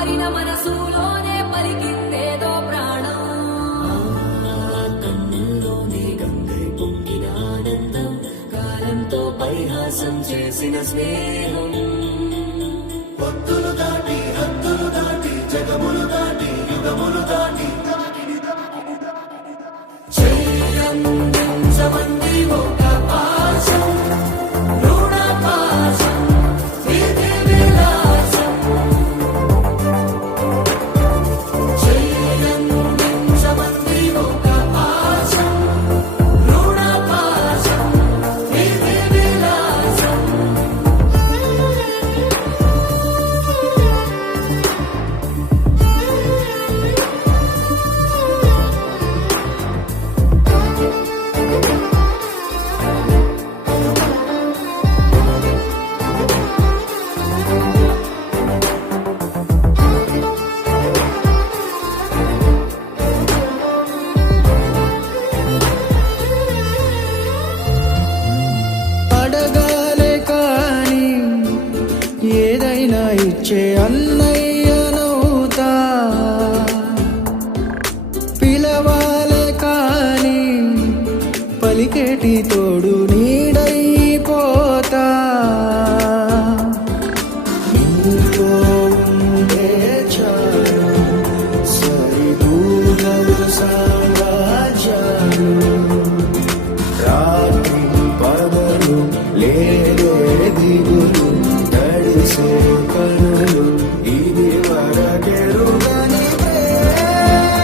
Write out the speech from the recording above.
ఆరిన మనసులోనే పలికిందేదో ప్రాణం. కన్నుల్లోనే గంగై పొంగిన ఆనందం, కాలంతో పరిహాసం చేసిన స్నేహం. పొత్తులు దాటి హద్దులు దాటి జగములు దాటి యుగములు దాటి చెయ్యందించమంది ఒక పాశం, రుణ పాశం, విధి విలాసం. చెయ్యందించమంది ఒక పాశం, రుణ పాశం, విధి విలాసం. అడగాలే కాని ఏదైనా ఇచ్చే అన్నయ్యనవుతా, పిలవాలే కాని పలికేటి తోడు నీడైపోతా. నీతో ఉండే చాలు సరిదూరలు సామ్రాజ్యాలు, రాత్రి పగలు లేదే దిగులు, నడిసే కనులు ఇది వరకెరుగని ప్రేమలో.